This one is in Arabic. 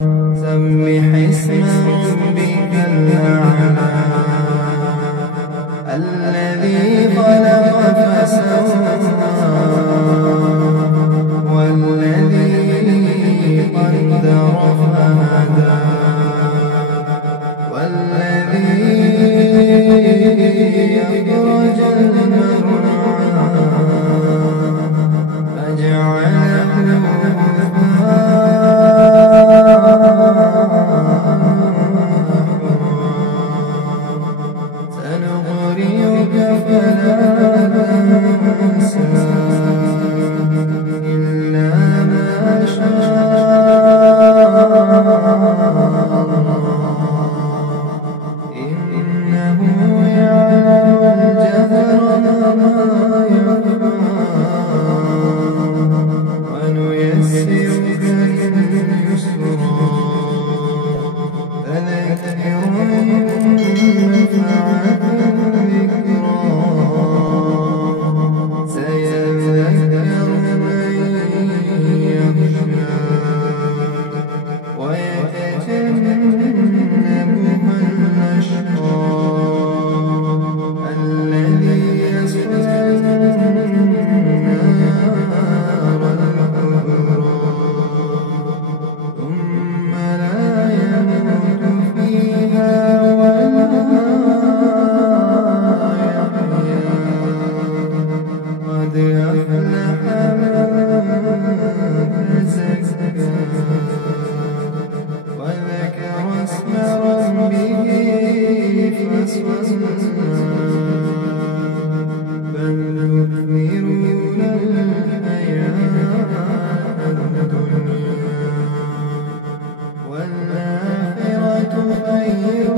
سبح اسم ربك الأعلى الذي خلق فسوى والذي قدر فهدى والذي أخرج المرعى فجعله سنقرئك فلا تنسى إلا ما شاء الله إنه يعلم الجهر وما يخفى ونيسرك لليسرى فذكر إن نفعت الذكرى سيذكر من يخشى ويتجنبها الأشقى الذي يصلى النار الكبرى ثم لا يموت فيها ولا يحيا قد أفلح من تزكى وذكر اسم ربه فصلى بل تؤثرون الحياة الدنيا والآخرة خير